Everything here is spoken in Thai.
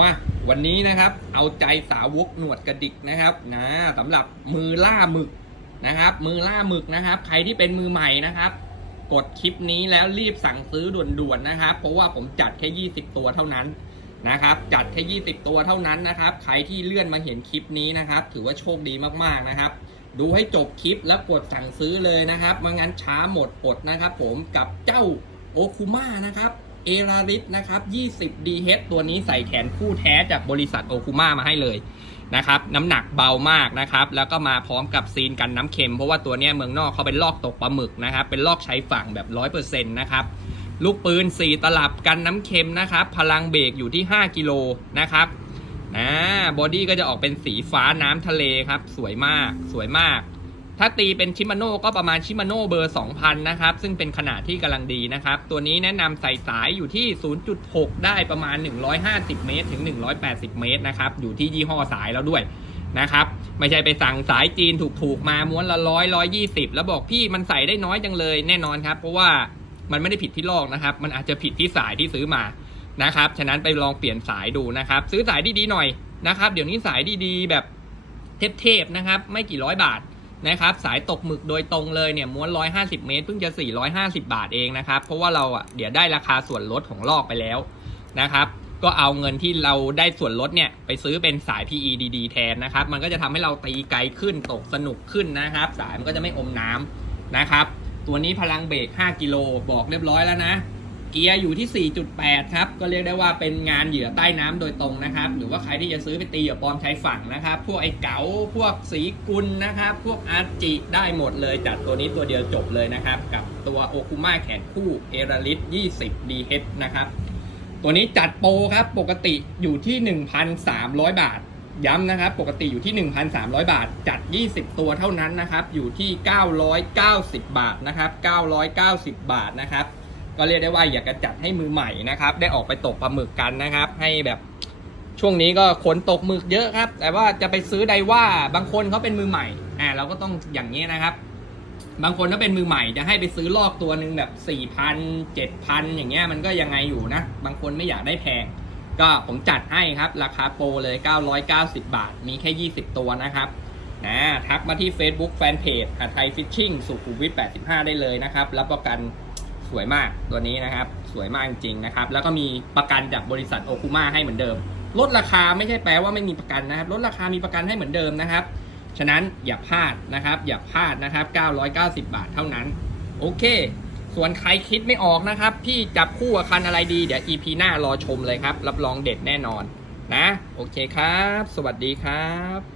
มาวันนี้นะครับ เอาใจสาวกหนวดกระดิกนะครับนะสำหรับมือล่าหมึกนะครับ มือล่าหมึกนะครับ ใครที่เป็นมือใหม่นะครับ กดคลิปนี้แล้วรีบสั่งซื้อด่วนๆนะครับ เพราะว่าผมจัดแค่ 20 ตัวเท่านั้นนะครับ จัดแค่ 20 ตัวเท่านั้นนะครับ ใครที่เลื่อนมาเห็นคลิปนี้นะครับ ถือว่าโชคดีมากๆนะครับ ดูให้จบคลิปแล้วกดสั่งซื้อเลยนะครับไม่งั้นช้าหมดอดนะครับ ผมกับเจ้าโอคุมานะครับ เอราริสนะครับ 20 DH ตัวนี้ใส่แขนคู่แท้จากบริษัทโอคุมามาให้เลยนะครับ น้ำหนักเบามากนะครับ แล้วก็มาพร้อมกับซีนกันน้ำเค็ม เพราะว่าตัวเนี้ยเมืองนอกเขาเป็นลอกตกปลาหมึกนะครับ เป็นลอกใช้ฝั่งแบบ 100%นะครับ ลูกปืน 4 ตลับกันน้ำเค็มนะครับ พลังเบรกอยู่ที่ 5 กิโลนะครับนะบอดี้ก็จะออกเป็นสีฟ้าน้ำทะเลครับ สวยมาก สวยมาก ถ้าตีเป็นชิมาโน่ก็ประมาณชิมาโน่เบอร์ 2000 นะครับ ซึ่งเป็นขนาดที่กำลังดีนะครับ ตัวนี้แนะนำใส่สายอยู่ที่ 0.6 ได้ประมาณ 150 เมตร ถึง 180 เมตรนะครับ อยู่ที่ยี่ห้อสายแล้วด้วยนะครับ ไม่ใช่ไปสั่งสายจีนถูกๆ มาม้วนละร้อยร้อยยี่สิบแล้วบอกพี่มันใส่ได้น้อยจังเลยแน่นอนครับ เพราะว่ามันไม่ได้ผิดที่ลอกนะครับ มันอาจจะผิดที่สายที่ซื้อมานะครับ ฉะนั้นไปลองเปลี่ยนสายดูนะครับ ซื้อสายดีๆหน่อยนะครับ เดี๋ยวนี้สายดีๆ แบบเทพๆนะครับ ไม่กี่ร้อยบาท นะครับ สายตกหมึกโดยตรงเลยเนี่ยม้วน 150 เมตรเพิ่งจะ 450 บาทเองนะครับ เพราะว่าเราอะเดี๋ยวได้ราคาส่วนลดของลอกไปแล้วนะครับ ก็เอาเงินที่เราได้ส่วนลดเนี่ยไปซื้อเป็นสาย PE ดีๆแทนนะครับ มันก็จะทำให้เราตีไกลขึ้นตกสนุกขึ้นนะครับ สายมันก็จะไม่อมน้ำนะครับ ตัวนี้พลังเบรก5กิโลบอกเรียบร้อยแล้วนะ เกียร์อยู่ที่ 4.8 ครับ ก็เรียกได้ว่าเป็นงานเหยื่อใต้น้ำโดยตรงนะครับ หรือว่าใครที่จะซื้อไปตีเหยื่อปลอมชายฝั่งนะครับ พวกไอ้เก๋า พวกสีกุลนะครับ พวกอาร์จิได้หมดเลยจัดตัวนี้ตัวเดียวจบเลยนะครับ กับตัวโอคุมาแขนคู่เอราลิส20 DH นะครับ ตัวนี้จัดโปรครับ ปกติอยู่ที่ 1,300 บาท ย้ำนะครับ ปกติอยู่ที่ 1,300 บาท จัด 20 ตัวเท่านั้นนะครับ อยู่ที่ 990 บาทนะครับ 990 บาทนะครับ ก็เรียกได้ว่าอยากจะจัดให้มือใหม่นะครับ ได้ออกไปตกปลาหมึกกันนะครับ ให้แบบช่วงนี้ก็คนตกหมึกเยอะครับ แต่ว่าจะไปซื้อใดว่าบางคนเขาเป็นมือใหม่อ่าเราก็ต้องอย่างนี้นะครับ บางคนถ้าเป็นมือใหม่จะให้ไปซื้อลอกตัวหนึ่งแบบ4 0 0 0 7,000อย่างเงี้ยมันก็ยังไงอยู่นะ บางคนไม่อยากได้แพง ก็ผมจัดให้ครับ ราคาโปรเลย 990 บาท มีแค่ 20 ตัวนะครับนะทักมาที่ Facebook Fanpage หาไทยฟิชชิ่งสุขุมวิท85 ได้เลยนะครับ รับประกัน วยมากตัวนี้นะครับ สวยมากจริงนะครับ แล้วก็มีประกันจากบริษัทโอคุมาให้เหมือนเดิม ลดราคาไม่ใช่แปลว่าไม่มีประกันนะครับ ลดราคามีประกันให้เหมือนเดิมนะครับ ฉะนั้นอย่าพลาดนะครับ อย่าพลาดนะครับ 990 บาทเท่านั้น โอเค ส่วนใครคิดไม่ออกนะครับ พี่จับคู่กับคันอะไรดี เดี๋ยว EP หน้ารอชมเลยครับ รับรองเด็ดแน่นอนนะ โอเคครับ สวัสดีครับ